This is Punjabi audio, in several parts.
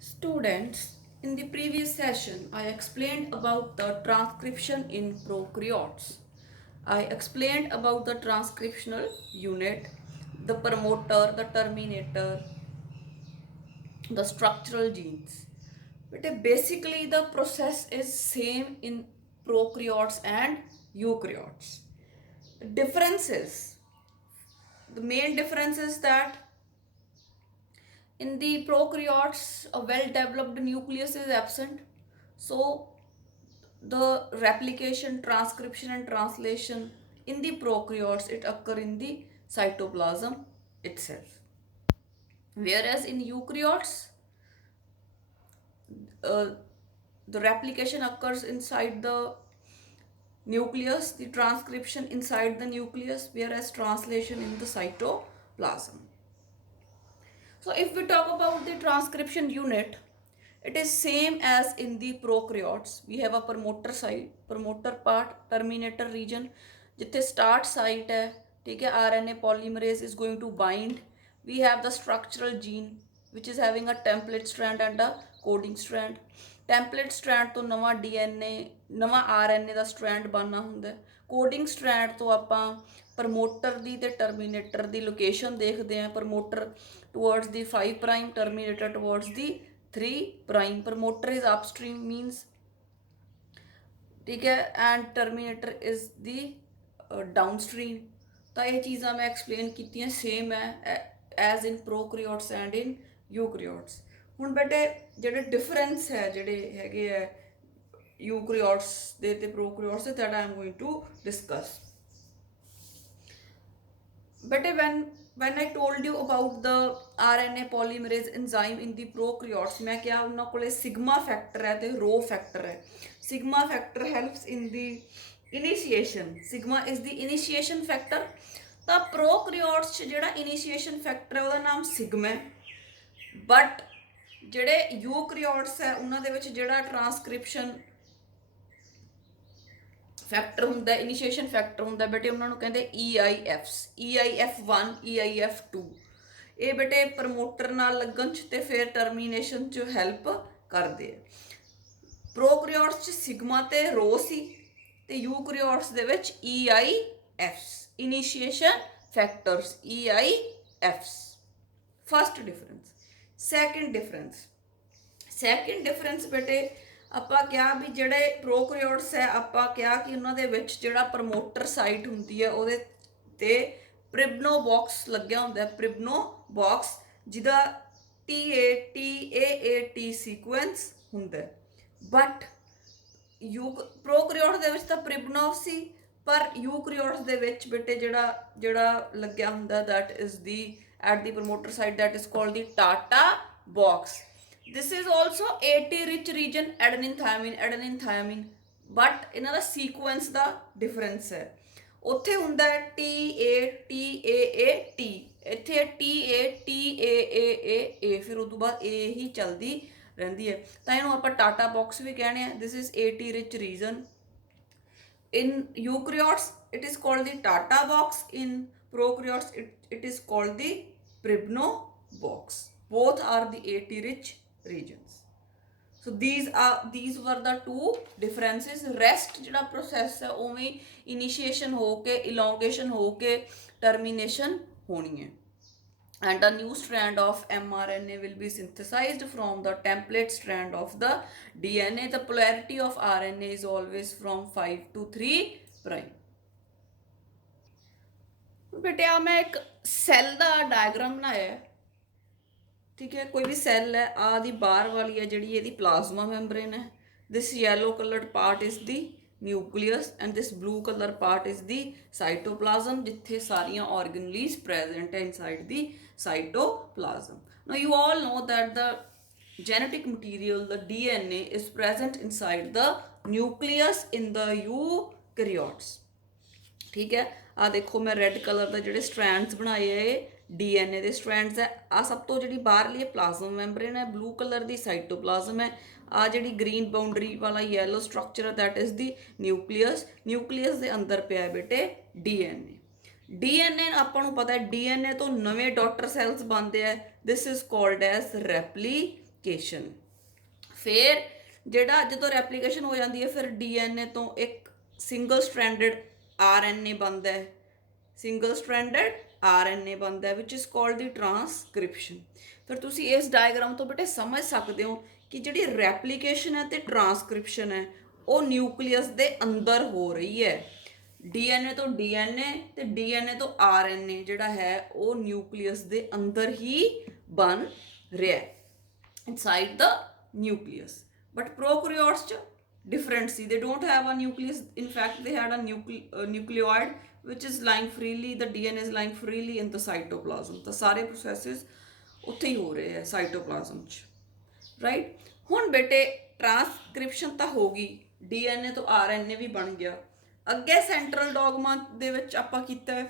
Students, in the previous session, I explained about the transcription in prokaryotes. I explained about the transcriptional unit, the promoter, the terminator, the structural genes. But basically, the process is same in prokaryotes and eukaryotes. Differences. The main difference is that in the prokaryotes, a well-developed nucleus is absent. So the replication, transcription and translation in the prokaryotes, it occur in the cytoplasm itself. Whereas in eukaryotes, uh, the replication occurs inside the nucleus, the transcription inside the nucleus, whereas translation in the cytoplasm. So if we talk about the transcription unit, it is same as in the prokaryotes. We have a promoter site, promoter part, terminator region. जिथे start site है, ठीक है, RNA polymerase is going to bind. We have the structural gene which is having a template strand and a coding strand. Template strand ਤੋਂ ਨਵਾਂ DNA, ਨਵਾਂ RNA ਦਾ strand ਬਣਨਾ ਹੁੰਦਾ। ਕੋਡਿੰਗ ਸਟ੍ਰੈਂਡ ਤੋਂ ਆਪਾਂ ਪ੍ਰਮੋਟਰ ਦੀ ਤੇ ਟਰਮੀਨੇਟਰ ਦੀ ਲੋਕੇਸ਼ਨ ਦੇਖਦੇ ਹਾਂ। Promoter towards the 5 prime, terminator towards the 3 prime. Promoter is upstream means, ठीक है, and terminator is the downstream. तो ये चीज़ा मैं एक्सप्लेन की सेम है as in prokaryotes and in eukaryotes. हुण बेटे ਜਿਹੜੇ डिफरेंस है ਜਿਹੜੇ ਹੈਗੇ ਹੈ यूकरियोट्स ਦੇ ਤੇ प्रोकरियोट्स ਦੇ, that I am going to discuss। बेटे when I told you about the RNA polymerase enzyme in the prokaryotes, मैं क्या उन्होंने कोले सिग्मा फैक्टर है तो रो फैक्टर है। Sigma factor helps in the initiation, sigma is the initiation factor. तो प्रोकरियोट्स ਜਿਹੜਾ इनिशिएशन फैक्टर है ਉਹਦਾ ਨਾਮ सिग्मा है। बट ਜਿਹੜੇ यूकरियोट्स है ਉਹਨਾਂ ਦੇ ਵਿੱਚ ਜਿਹੜਾ ट्रांसक्रिप्शन फैक्टर होंगे, इनिशिएशन फैक्टर होंगे बेटे, उन्होंने कहते EIFs, EIF1, EIF2। ये बेटे प्रमोटर नाल लगन च फिर टर्मीनेशन च हैल्प करते हैं। प्रोकरियोट्स च सिग्मा ते रो सी ते यूकरियोट्स दे विच EIFs, initiation factors, EIFs। First difference. Second difference बेटे ਆਪਾਂ ਕਿਹਾ ਵੀ ਜਿਹੜੇ ਪ੍ਰੋਕਰਿਓਟਸ ਹੈ, ਆਪਾਂ ਕਿਹਾ ਕਿ ਉਹਨਾਂ ਦੇ ਵਿੱਚ ਜਿਹੜਾ ਪ੍ਰਮੋਟਰ ਸਾਈਟ ਹੁੰਦੀ ਹੈ ਉਹਦੇ ਤੇ ਪ੍ਰਿਬਨੋ ਬਾਕਸ ਲੱਗਿਆ ਹੁੰਦਾ ਹੈ। ਪ੍ਰਿਬਨੋ ਬਾਕਸ ਜਿਹਦਾ TAT ਸੀਕੁਐਂਸ ਹੁੰਦਾ। ਬਟ ਪ੍ਰੋਕਰਿਓਟ ਦੇ ਵਿੱਚ ਤਾਂ ਪ੍ਰਿਬਨੋ ਸੀ, ਪਰ यूकरियोट्स ਦੇ ਵਿੱਚ ਬੇਟੇ ਜਿਹੜਾ ਲੱਗਿਆ ਹੁੰਦਾ that is the at the promoter site, that is called the Tata box। This is also AT rich region, adenine thiamine, but ਇਹਨਾਂ ਦਾ ਸੀਕੁਐਂਸ ਦਾ ਡਿਫਰੈਂਸ ਹੈ। ਉੱਥੇ ਹੁੰਦਾ ਹੈ TATAAT, ਇੱਥੇ TATAAA, ਫਿਰ ਉਸ ਤੋਂ ਬਾਅਦ A ਹੀ ਚੱਲਦੀ ਰਹਿੰਦੀ ਹੈ, ਤਾਂ ਇਹਨੂੰ ਆਪਾਂ ਟਾਟਾ ਬਾਕਸ ਵੀ ਕਹਿੰਦੇ ਆ। This is AT rich region। In eukaryotes it is called the Tata box, in prokaryotes it is called the Pribno box। Both are the AT rich regions। So these were the two differences। rest ਜਿਹੜਾ process ਹੈ ਉਵੇਂ initiation ਹੋ ਕੇ elongation ਹੋ ਕੇ termination ਹੋਣੀ ਹੈ। and a new strand of mRNA will be synthesized from the template strand of the DNA। the polarity of RNA is always from 5 to 3 prime। बेटे आ मैं एक सेल का डायग्राम बनाया है, ठीक है। कोई भी सैल है, आदि बाहर वाली है जी ये प्लाज्मा मैंब्रेन है। This yellow coloured part is the nucleus and this blue colour part is the cytoplasm, जिथे सारिया ऑर्गेनलीज प्रेजेंट है inside the cytoplasm. Now you all know that the genetic material, the DNA, is present inside the nucleus in the eukaryotes। ठीक है, आ देखो मैं रेड कलर के जोड़े स्ट्रैंड्स बनाए है DNA ਦੇ ਸਟ੍ਰੈਂਡਸ ਹੈ। ਆ ਸਭ ਤੋਂ ਜਿਹੜੀ ਬਾਹਰਲੀ ਪਲਾਜ਼ਮ ਮੈਂਬਰੇਨ ਹੈ, ਬਲੂ ਕਲਰ ਦੀ ਸਾਈਟੋਪਲਾਜ਼ਮ ਹੈ। ਆ ਜਿਹੜੀ ਗ੍ਰੀਨ ਬਾਉਂਡਰੀ ਵਾਲਾ ਯੈਲੋ ਸਟਰਕਚਰ ਹੈ that is the nucleus. Nucleus ਦੇ ਅੰਦਰ ਪਿਆ ਬੇਟੇ DNA। DNA ਆਪਾਂ ਨੂੰ ਪਤਾ ਹੈ DNA ਤੋਂ ਨਵੇਂ ਡਾਟਰ ਸੈਲਸ ਬਣਦੇ ਆ। This is called as replication. ਫਿਰ ਜਿਹੜਾ ਜਦੋਂ ਰੈਪਲੀਕੇਸ਼ਨ ਹੋ ਜਾਂਦੀ ਹੈ, ਫਿਰ ਡੀਐਨਏ ਤੋਂ ਇੱਕ ਸਿੰਗਲ ਸਟ੍ਰੈਂਡਡ ਆਰਐਨਏ ਬਣਦਾ ਹੈ, ਸਿੰਗਲ ਸਟ੍ਰੈਂਡਡ ਆਰਐਨਏ ਬਣਦਾ ਹੈ ਵਿਚ ਇਜ਼ ਕਾਲਡ ਦੀ ਟਰਾਂਸਕ੍ਰਿਪਸ਼ਨ। ਫਿਰ ਤੁਸੀਂ ਇਸ ਡਾਇਗਰਾਮ ਤੋਂ ਬੇਟੇ ਸਮਝ ਸਕਦੇ ਹੋ ਕਿ ਜਿਹੜੀ ਰੈਪਲੀਕੇਸ਼ਨ ਹੈ ਤੇ ਟਰਾਂਸਕ੍ਰਿਪਸ਼ਨ ਹੈ ਉਹ ਨਿਊਕਲੀਅਸ ਦੇ ਅੰਦਰ ਹੋ ਰਹੀ ਹੈ। ਡੀਐਨਏ ਤੋਂ ਡੀਐਨਏ ਤੇ ਡੀਐਨਏ ਤੋਂ ਆਰਐਨਏ ਜਿਹੜਾ ਹੈ ਉਹ ਨਿਊਕਲੀਅਸ ਦੇ ਅੰਦਰ ਹੀ ਬਣ ਰਿਹਾ ਹੈ, inside the nucleus. But prokaryotes different, see, they don't have a nucleus. In fact, they had a nucleoid which is lying freely, the DNA is lying freely in the cytoplasm. The सारे processes ਉੱਥੇ ਹੀ ਹੋ ਰਹੇ ਹੈ ਸਾਈਟੋਪਲਾਜ਼ਮ 'ਚ, ਰਾਈਟ। ਹੁਣ ਬੇਟੇ ਟਰਾਂਸਕ੍ਰਿਪਸ਼ਨ ਤਾਂ ਹੋ ਗਈ, ਡੀਐਨਏ ਤੋਂ ਆਰਐਨਏ ਵੀ ਬਣ ਗਿਆ। ਅੱਗੇ ਸੈਂਟਰਲ ਡੌਗਮਾ ਦੇ ਵਿੱਚ ਆਪਾਂ ਕੀਤਾ ਹੈ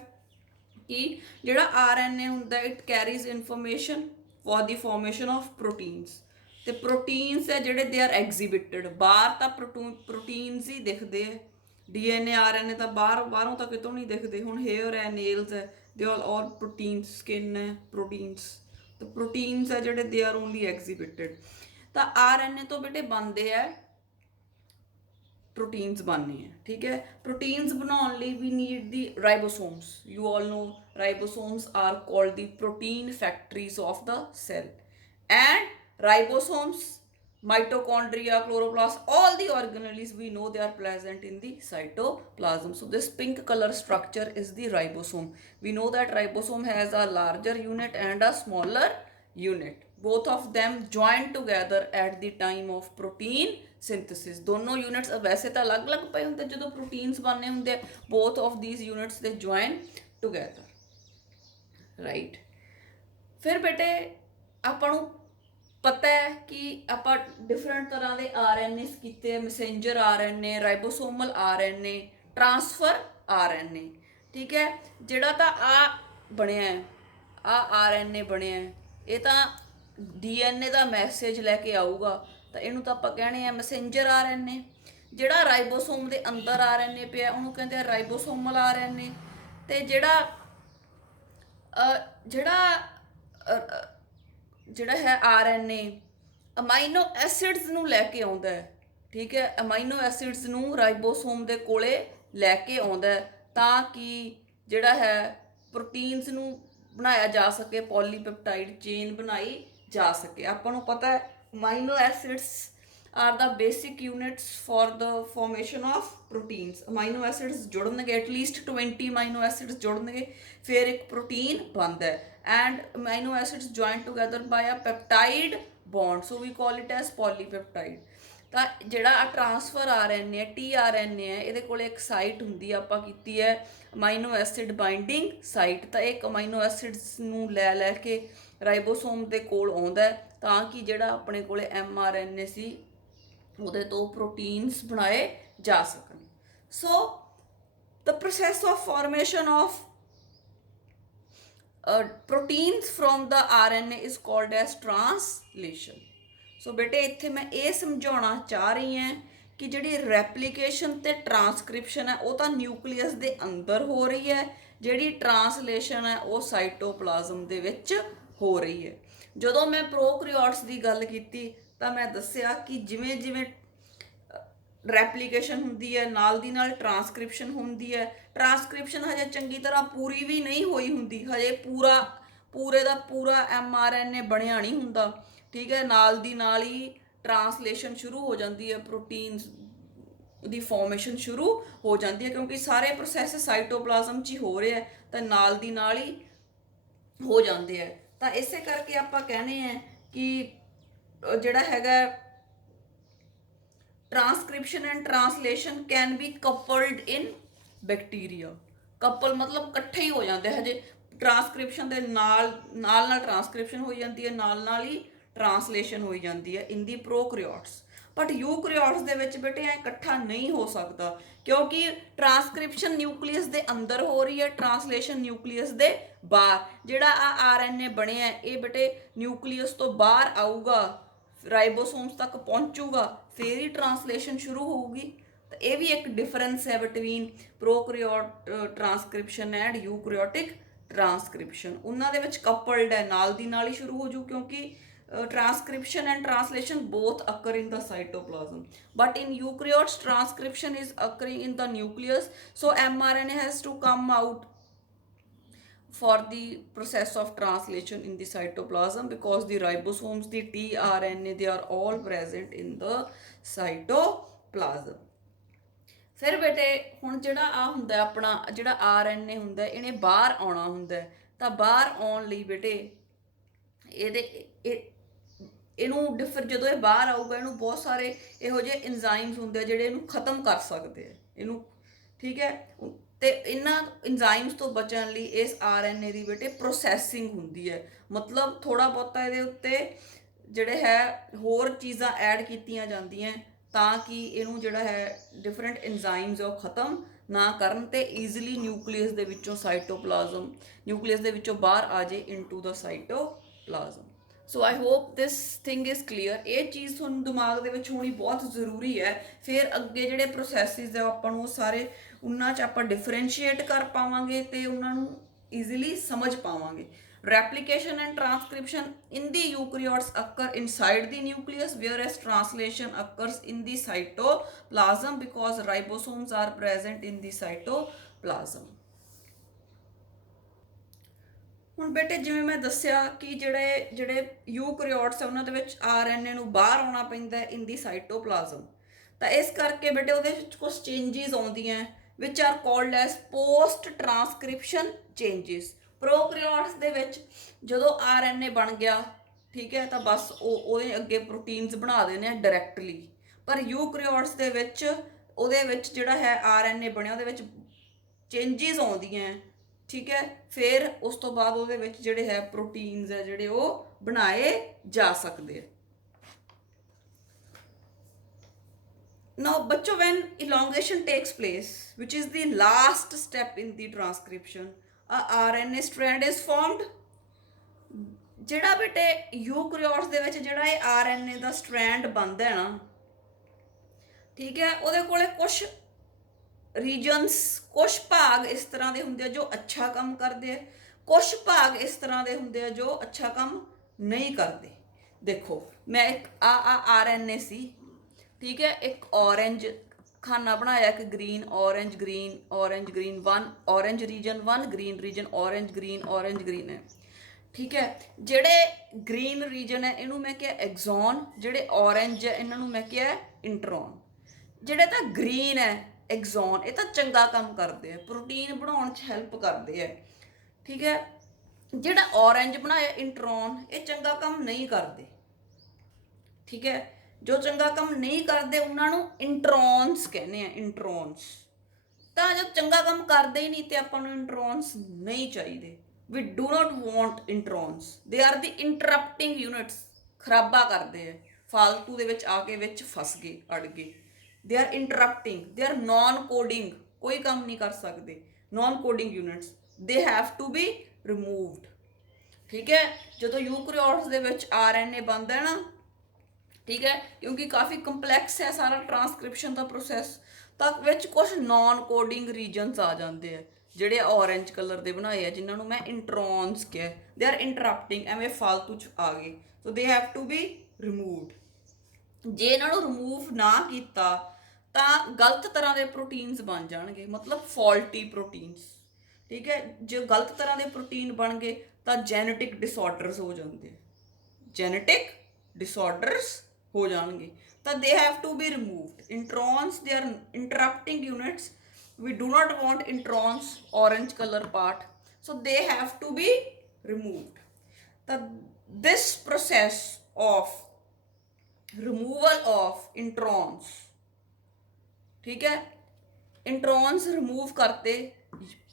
ਕਿ ਜਿਹੜਾ ਆਰਐਨਏ ਹੁੰਦਾ it carries information for the formation of proteins, ਤੇ ਪ੍ਰੋਟੀਨਸ ਹੈ ਜਿਹੜੇ ਦੇ ਆਰ ਐਗਜ਼ੀਬਿਟਡ। ਬਾਹਰ ਤਾਂ ਪ੍ਰੋਟੀਨਸ ਹੀ ਦਿਖਦੇ ਹੈ, ਡੀਐਨਏ ਆਰਐਨਏ ਤਾਂ ਬਾਹਰੋਂ ਤਾਂ ਕਿਤੋਂ ਨਹੀਂ ਦਿਖਦੇ। ਹੁਣ ਹੇਅਰ ਹੈ, ਨੇਲਸ ਹੈ, ਦੇ ਆਲ ਪ੍ਰੋਟੀਨਸ, ਸਕਿਨ ਹੈ, ਪ੍ਰੋਟੀਨਸ। ਤਾਂ ਪ੍ਰੋਟੀਨਸ ਹੈ ਜਿਹੜੇ ਦੇ ਆਰ ਓਨਲੀ ਐਗਜ਼ੀਬਿਟਡ। ਤਾਂ ਆਰਐਨਏ ਤੋਂ ਬੇਟੇ ਬਣਦੇ ਹੈ ਪ੍ਰੋਟੀਨਸ ਬਣਨੇ ਹੈ, ਠੀਕ ਹੈ। ਪ੍ਰੋਟੀਨਸ ਬਣਾਉਣ ਲਈ we need the ribosomes. You all know ribosomes are called the protein factories of the cell, and ribosomes, mitochondria, chloroplast, all the organelles we know they are present in the cytoplasm. So this pink color structure is the ribosome. We know that ribosome has a larger unit and a smaller unit. Both of them join together at the time of protein synthesis. दोनों units वैसे तो अलग अलग पे होंगे जो proteins बनने होंगे, both of these units they join together, right? फिर बेटे अपन ਪਤਾ ਹੈ ਕਿ ਆਪਾਂ ਡਿਫਰੈਂਟ ਤਰ੍ਹਾਂ ਦੇ ਆਰਐਨਏਸ ਕੀਤੇ, messenger RNA, ribosomal RNA, transfer RNA, ਠੀਕ ਹੈ। ਜਿਹੜਾ ਤਾਂ ਆ ਬਣਿਆ ਹੈ, ਆ ਆਰਐਨਏ ਬਣਿਆ ਹੈ, ਇਹ ਤਾਂ ਡੀਐਨਏ ਦਾ ਮੈਸੇਜ ਲੈ ਕੇ ਆਊਗਾ, ਤਾਂ ਇਹਨੂੰ ਤਾਂ ਆਪਾਂ ਕਹਿਣੇ ਆ ਮੈਸੇਂਜਰ ਆਰਐਨਏ। ਜਿਹੜਾ ਰਾਈਬੋਸੋਮ ਦੇ ਅੰਦਰ ਆਰਐਨਏ ਪਿਆ ਉਹਨੂੰ ਕਹਿੰਦੇ ਆ ਰਾਈਬੋਸੋਮਲ ਆਰਐਨਏ। ਤੇ ਜਿਹੜਾ ਹੈ ਆਰਐਨਏ ਅਮਾਈਨੋ ਐਸਿਡਸ ਨੂੰ ਲੈ ਕੇ ਆਉਂਦਾ ਹੈ, ਠੀਕ ਹੈ। ਅਮਾਈਨੋ ਐਸਿਡਸ ਨੂੰ ਰਾਈਬੋਸੋਮ ਦੇ ਕੋਲੇ ਲੈ ਕੇ ਆਉਂਦਾ ਤਾਂ ਕਿ ਜਿਹੜਾ ਹੈ ਪ੍ਰੋਟੀਨਸ ਨੂੰ ਬਣਾਇਆ ਜਾ ਸਕੇ, ਪੋਲੀਪੈਪਟਾਈਡ ਚੇਨ ਬਣਾਈ ਜਾ ਸਕੇ। ਆਪਾਂ ਨੂੰ ਪਤਾ ਹੈ amino acids are the basic units for the formation of proteins. Amino acids ਜੁੜਨਗੇ, ਐਟਲੀਸਟ 20 ਅਮਾਈਨੋ ਐਸਿਡਸ ਜੁੜਨਗੇ, ਫਿਰ ਇੱਕ ਪ੍ਰੋਟੀਨ ਬਣਦਾ ਹੈ। And amino acids join together by a peptide bond, so we call it as polypeptide. ਤਾਂ ਜਿਹੜਾ ਟਰਾਂਸਫਰ ਆਰਐਨਏ ਹੈ, tRNA ਹੈ, ਇਹਦੇ ਕੋਲ ਇੱਕ ਸਾਈਟ ਹੁੰਦੀ ਆ, ਆਪਾਂ ਕੀਤੀ ਹੈ ਅਮਾਈਨੋ ਐਸਿਡ ਬਾਈਂਡਿੰਗ ਸਾਈਟ। ਤਾਂ ਇੱਕ ਅਮਾਈਨੋ ਐਸਿਡਸ ਨੂੰ ਲੈ ਕੇ ਰਾਈਬੋਸੋਮ ਦੇ ਕੋਲ ਆਉਂਦਾ ਤਾਂ ਕਿ ਜਿਹੜਾ ਆਪਣੇ ਕੋਲੇ mRNA ਸੀ ਉਹਦੇ ਤੋਂ ਪ੍ਰੋਟੀਨਸ ਬਣਾਏ ਜਾ ਸਕਣ। ਸੋ the process of formation of proteins from the RNA is called as translation. ਸੋ ਬੇਟੇ ਇੱਥੇ ਮੈਂ ਇਹ ਸਮਝਾਉਣਾ ਚਾਹ ਰਹੀ ਹਾਂ ਕਿ ਜਿਹੜੀ ਰੈਪਲੀਕੇਸ਼ਨ ਤੇ ਟਰਾਂਸਕ੍ਰਿਪਸ਼ਨ ਹੈ ਉਹ ਤਾਂ ਨਿਊਕਲੀਅਸ ਦੇ ਅੰਦਰ ਹੋ ਰਹੀ ਹੈ, ਜਿਹੜੀ ਟਰਾਂਸਲੇਸ਼ਨ ਹੈ ਉਹ ਸਾਈਟੋਪਲਾਜ਼ਮ ਦੇ ਵਿੱਚ ਹੋ ਰਹੀ ਹੈ। ਜਦੋਂ ਮੈਂ ਪ੍ਰੋਕੈਰੀਓਟਸ ਦੀ ਗੱਲ ਕੀਤੀ ਤਾਂ ਮੈਂ ਦੱਸਿਆ ਕਿ ਜਿਵੇਂ ਜਿਵੇਂ ਰੈਪਲੀਕੇਸ਼ਨ ਹੁੰਦੀ ਹੈ ਨਾਲ ਦੀ ਨਾਲ ਟਰਾਂਸਕ੍ਰਿਪਸ਼ਨ ਹੁੰਦੀ ਹੈ। ਟਰਾਂਸਕ੍ਰਿਪਸ਼ਨ ਹਜੇ ਚੰਗੀ ਤਰ੍ਹਾਂ ਪੂਰੀ ਵੀ ਨਹੀਂ ਹੋਈ ਹੁੰਦੀ, ਹਜੇ ਪੂਰੇ ਦਾ ਪੂਰਾ mRNA ਬਣਿਆ ਨਹੀਂ ਹੁੰਦਾ, ਠੀਕ ਹੈ। ਨਾਲ ਦੀ ਨਾਲ ਹੀ ਟਰਾਂਸਲੇਸ਼ਨ ਸ਼ੁਰੂ ਹੋ ਜਾਂਦੀ ਹੈ, ਪ੍ਰੋਟੀਨਸ ਦੀ ਫਾਰਮੇਸ਼ਨ ਸ਼ੁਰੂ ਹੋ ਜਾਂਦੀ ਹੈ, ਕਿਉਂਕਿ ਸਾਰੇ ਪ੍ਰੋਸੈਸ ਸਾਈਟੋਪਲਾਜ਼ਮ 'ਚ ਹੀ ਹੋ ਰਹੇ ਹੈ ਤਾਂ ਨਾਲ ਦੀ ਨਾਲ ਹੀ ਹੋ ਜਾਂਦੇ ਹੈ। ਤਾਂ ਇਸੇ ਕਰਕੇ ਆਪਾਂ ਕਹਿੰਦੇ ਹਾਂ ਕਿ ਜਿਹੜਾ ਹੈਗਾ transcription and translation can be coupled in bacteria. Couple मतलब इकट्ठे ही हो जाते हैं, हजे ट्रांसक्रिप्शन के नाल ट्रांसक्रिप्शन हो जाती है, नाल ही ट्रांसलेशन हो जाती है इन दी प्रोकैरियोट्स। बट यूकैरियोट्स दे विच बेटे इकट्ठा नहीं हो सकता क्योंकि ट्रांसक्रिप्शन न्यूक्लियस के अंदर हो रही है, ट्रांसलेशन न्यूक्लियस के बाहर। जिहड़ा RNA बनिया ये बेटे न्यूक्लियस तो बाहर आऊगा, राइबोसोम्स तक पहुँचूगा, फिर ही ट्रांसलेशन शुरू होगी। तो ये भी एक डिफरेंस है between prokaryote transcription and eukaryotic transcription. उन्होंने विच कपल्ड है, नाल दी नाल ही शुरू हो जू क्योंकि transcription and translation both occur in the cytoplasm, but in eukaryotes transcription is occurring in the nucleus, so mRNA has to come out for the process of translation in the cytoplasm, because the ribosomes, the tRNA, they are all present in the cytoplasm. ਫਿਰ ਬੇਟੇ ਹੁਣ ਜਿਹੜਾ ਆ ਹੁੰਦਾ ਆਪਣਾ ਜਿਹੜਾ RNA ਹੁੰਦਾ ਇਹਨੇ ਬਾਹਰ ਆਉਣਾ ਹੁੰਦਾ, ਤਾਂ ਬਾਹਰ ਆਉਣ ਲਈ ਬੇਟੇ ਇਹਨੂੰ ਜਦੋਂ ਇਹ ਬਾਹਰ ਆਊਗਾ ਇਹਨੂੰ ਬਹੁਤ ਸਾਰੇ ਇਹੋ ਜਿਹੇ ਇੰਜ਼ਾਈਮਸ ਹੁੰਦੇ ਆ ਜਿਹੜੇ ਇਹਨੂੰ ਖਤਮ ਕਰ ਸਕਦੇ ਆ ਇਹਨੂੰ, ਠੀਕ ਹੈ। ਤੇ ਇਹਨਾਂ ਇੰਜ਼ਾਈਮਸ ਤੋਂ ਬਚਣ ਲਈ ਇਸ RNA ਦੀ ਬੇਟੇ ਪ੍ਰੋਸੈਸਿੰਗ ਹੁੰਦੀ ਹੈ, ਮਤਲਬ ਥੋੜਾ ਬਹੁਤਾ ਇਹਦੇ ਉੱਤੇ ਜਿਹੜੇ ਹੈ ਹੋਰ ਚੀਜ਼ਾਂ ਐਡ ਕੀਤੀਆਂ ਜਾਂਦੀਆਂ ਤਾਂ ਕਿ ਇਹਨੂੰ ਜਿਹੜਾ ਹੈ ਡਿਫਰੈਂਟ ਇੰਜ਼ਾਈਮਸ ਉਹ ਖਤਮ ਨਾ ਕਰਨ ਤੇ ਈਜ਼ੀਲੀ ਨਿਊਕਲੀਅਸ ਦੇ ਵਿੱਚੋਂ ਸਾਈਟੋਪਲਾਜ਼ਮ ਨਿਊਕਲੀਅਸ ਦੇ ਵਿੱਚੋਂ ਬਾਹਰ ਆ ਜੇ into the cytoplasm. So I hope this thing is clear. ਇਹ ਚੀਜ਼ ਤੁਹਾਨੂੰ ਦਿਮਾਗ ਦੇ ਵਿੱਚ ਹੋਣੀ ਬਹੁਤ ਜ਼ਰੂਰੀ ਹੈ, ਫਿਰ ਅੱਗੇ ਜਿਹੜੇ ਪ੍ਰੋਸੈਸਿਸ ਆ ਆਪਾਂ ਨੂੰ ਉਹ ਸਾਰੇ ਉਹਨਾਂ 'ਚ ਆਪਾਂ ਡਿਫਰੈਂਸ਼ੀਏਟ ਕਰ ਪਾਵਾਂਗੇ ਤੇ ਉਹਨਾਂ ਨੂੰ ਈਜ਼ੀਲੀ ਸਮਝ ਪਾਵਾਂਗੇ। Replication and transcription in the eukaryotes occur inside the nucleus, whereas translation occurs in the cytoplasm because ribosomes are present in the cytoplasm. ਹੁਣ ਬੇਟੇ ਜਿਵੇਂ ਮੈਂ ਦੱਸਿਆ ਕਿ ਜਿਹੜੇ ਯੂਕੈਰੀਓਟਸ ਆ ਉਹਨਾਂ ਦੇ ਵਿੱਚ RNA ਨੂੰ ਬਾਹਰ ਆਉਣਾ ਪੈਂਦਾ ਇਨ ਦੀ ਸਾਈਟੋਪਲਾਜ਼ਮ, ਤਾਂ ਇਸ ਕਰਕੇ ਬੇਟੇ ਉਹਦੇ ਵਿੱਚ ਕੁਝ ਚੇਂਜਸ ਆਉਂਦੀਆਂ which are called as post transcription changes. Prokaryotes ਦੇ ਵਿੱਚ ਜਦੋਂ RNA ਬਣ ਗਿਆ, ਠੀਕ ਹੈ, ਤਾਂ ਬਸ ਉਹਦੇ ਅੱਗੇ ਪ੍ਰੋਟੀਨਸ ਬਣਾ ਦੇਣੇ ਆ ਡਾਇਰੈਕਟਲੀ, ਪਰ ਯੂਕੈਰੀਓਟਸ ਦੇ ਵਿੱਚ ਉਹਦੇ ਵਿੱਚ ਜਿਹੜਾ ਹੈ RNA ਬਣਿਆ ਉਹਦੇ ਵਿੱਚ ਚੇਂਜਸ ਆਉਂਦੀਆਂ, ਠੀਕ ਹੈ, ਫਿਰ ਉਸ ਤੋਂ ਬਾਅਦ ਉਹਦੇ ਵਿੱਚ ਜਿਹੜੇ ਹੈ ਪ੍ਰੋਟੀਨਸ ਹੈ ਜਿਹੜੇ ਉਹ ਬਣਾਏ ਜਾ ਸਕਦੇ ਆ। Now ਬੱਚੋ when elongation takes place, which is the last step in the transcription, a RNA strand is formed। ਜਿਹੜਾ ਬੇਟੇ ਯੂਕੈਰੀਓਟਸ ਦੇ ਵਿੱਚ ਜਿਹੜਾ ਇਹ RNA ਦਾ ਸਟ੍ਰੈਂਡ ਬਣਦਾ ਹੈ ਨਾ, ਠੀਕ ਹੈ, ਉਹਦੇ ਕੋਲੇ ਕੁਝ ਰੀਜਨਸ ਕੁਝ ਭਾਗ ਇਸ ਤਰ੍ਹਾਂ ਦੇ ਹੁੰਦੇ ਆ ਜੋ ਅੱਛਾ ਕੰਮ ਕਰਦੇ ਆ, ਕੁਝ ਭਾਗ ਇਸ ਤਰ੍ਹਾਂ ਦੇ ਹੁੰਦੇ ਆ ਜੋ ਅੱਛਾ ਕੰਮ ਨਹੀਂ ਕਰਦੇ। ਦੇਖੋ ਮੈਂ ਇੱਕ RNA ਸੀ, ਠੀਕ ਹੈ, ਇੱਕ ਔਰੇਂਜ ਖਾਨਾ ਬਣਾਇਆ, ਇੱਕ green orange green orange green, 1 orange region 1 green region orange green ਹੈ, ਠੀਕ ਹੈ। ਜਿਹੜੇ ਗ੍ਰੀਨ ਰੀਜਨ ਹੈ ਇਹਨੂੰ ਮੈਂ ਕਿਹਾ ਐਗਜ਼ੋਨ, ਜਿਹੜੇ ਔਰੇਂਜ ਹੈ ਇਹਨਾਂ ਨੂੰ ਮੈਂ ਕਿਹਾ ਇੰਟਰੋਨ। ਜਿਹੜੇ ਤਾਂ ਗ੍ਰੀਨ ਹੈ ਐਗਜ਼ੋਨ ਇਹ ਤਾਂ ਚੰਗਾ ਕੰਮ ਕਰਦੇ ਆ, ਪ੍ਰੋਟੀਨ ਬਣਾਉਣ 'ਚ ਹੈਲਪ ਕਰਦੇ ਆ, ਠੀਕ ਹੈ। ਜਿਹੜਾ ਔਰੇਂਜ ਬਣਾਇਆ ਇੰਟਰੋਨ ਇਹ ਚੰਗਾ ਕੰਮ ਨਹੀਂ ਕਰਦੇ, ਠੀਕ ਹੈ। ਜੋ ਚੰਗਾ ਕੰਮ ਨਹੀਂ ਕਰਦੇ ਉਹਨਾਂ ਨੂੰ ਇੰਟਰੋਨਸ ਕਹਿੰਦੇ ਆ, ਇੰਟਰੋਨਸ। ਤਾਂ ਜੋ ਚੰਗਾ ਕੰਮ ਕਰਦੇ ਹੀ ਨਹੀਂ ਤੇ ਆਪਾਂ ਨੂੰ ਇੰਟਰੋਨਸ ਨਹੀਂ ਚਾਹੀਦੇ। ਵੀ do not want ਇੰਟਰੋਨਸ, they R the ਇੰਟਰਪਟਿੰਗ units, ਖਰਾਬਾ ਕਰਦੇ ਆ, ਫਾਲਤੂ ਦੇ ਵਿੱਚ ਆ ਕੇ ਵਿੱਚ ਫਸ ਗਏ, ਅੜ ਗਏ। ਦੇ ਆਰ ਇੰਟਰਪਟਿੰਗ, ਦੇ ਆਰ ਨॉन ਕੋਡਿੰਗ, ਕੋਈ ਕੰਮ ਨਹੀਂ ਕਰ ਸਕਦੇ, non coding units, they have to be removed, ਠੀਕ ਹੈ। ਜਦੋਂ ਯੂਕੈਰੀਓਟਸ ਦੇ ਵਿੱਚ RNA ਬਣਦਾ ਹੈ ਨਾ, ਠੀਕ ਹੈ, ਕਿਉਂਕਿ ਕਾਫੀ ਕੰਪਲੈਕਸ ਹੈ ਸਾਰਾ ਟਰਾਂਸਕ੍ਰਿਪਸ਼ਨ ਦਾ ਪ੍ਰੋਸੈਸ, ਤਾਂ ਵਿੱਚ ਕੁਝ ਨॉन ਕੋਡਿੰਗ ਰੀਜਨਸ ਆ ਜਾਂਦੇ ਆ ਜਿਹੜੇ ਔਰੇਂਜ ਕਲਰ ਦੇ ਬਣਾਏ ਆ, ਜਿਨ੍ਹਾਂ ਨੂੰ ਮੈਂ ਇੰਟਰੋਨਸ ਕਿਹਾ। ਦੇ ਆਰ ਇੰਟਰਪਟਿੰਗ, ਐਵੇਂ ਫਾਲਤੂ 'ਚ ਆ ਗਏ, ਸੋ ਦੇ ਹੈਵ ਟੂ ਬੀ ਰਿਮੂਵਡ। ਜੇ ਇਹਨਾਂ ਨੂੰ ਰਿਮੂਵ ਨਾ ਕੀਤਾ ਤਾਂ ਗਲਤ ਤਰ੍ਹਾਂ ਦੇ ਪ੍ਰੋਟੀਨਸ ਬਣ ਜਾਣਗੇ, ਮਤਲਬ ਫਾਲਟੀ ਪ੍ਰੋਟੀਨਸ, ਠੀਕ ਹੈ। ਜੇ ਗਲਤ ਤਰ੍ਹਾਂ ਦੇ ਪ੍ਰੋਟੀਨ ਬਣ ਗਏ ਤਾਂ ਜੈਨੇਟਿਕ ਡਿਸਆਰਡਰਸ ਹੋ ਜਾਂਦੇ, ਜੈਨੇਟਿਕ ਡਿਸਆਰਡਰਸ ਹੋ ਜਾਣਗੇ, ਤਾਂ they have to be removed. Introns they are interrupting units, we do not want introns orange color part, so they have to be removed. This process of removal of introns, ठीक है, इंट्रॉन्स रिमूव करते,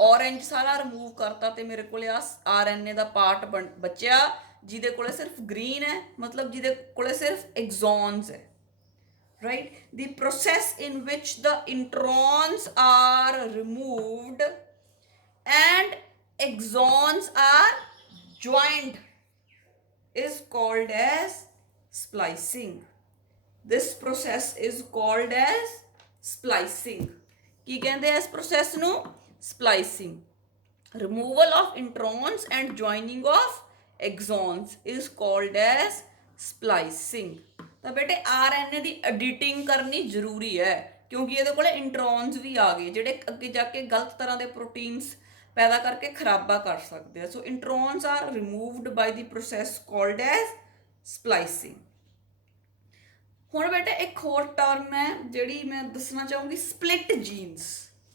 ऑरेंज सारा रिमूव करता ते मेरे को RNA का पार्ट बचया जिदे कोले सिर्फ ग्रीन है, मतलब जिदे कोले सिर्फ एक्सॉन्स है, right? The process in which the introns are removed and exons are joined is called as splicing. This process is called as splicing. ਕੀ ਕਹਿੰਦੇ ਆ ਇਸ process ਨੂੰ? Splicing. Removal of introns and joining of exons is called as ਸਪਲਾਈਸਿੰਗ। ਤਾਂ ਬੇਟੇ RNA ਦੀ ਐਡੀਟਿੰਗ ਕਰਨੀ ਜ਼ਰੂਰੀ ਹੈ, ਕਿਉਂਕਿ ਇਹਦੇ ਕੋਲ ਇੰਟਰੋਨਸ ਵੀ ਆ ਗਏ ਜਿਹੜੇ ਅੱਗੇ ਜਾ ਕੇ ਗਲਤ ਤਰ੍ਹਾਂ ਦੇ ਪ੍ਰੋਟੀਨਸ ਪੈਦਾ ਕਰਕੇ ਖਰਾਬਾ ਕਰ ਸਕਦੇ ਆ। ਸੋ ਇੰਟਰੋਨਸ are removed by the process called as ਸਪਲਾਈਸਿੰਗ। ਹੁਣ ਬੇਟਾ ਇੱਕ ਹੋਰ ਟਰਮ ਹੈ ਜਿਹੜੀ ਮੈਂ ਦੱਸਣਾ ਚਾਹੂੰਗੀ, ਸਪਲਿਟ ਜੀਨਸ।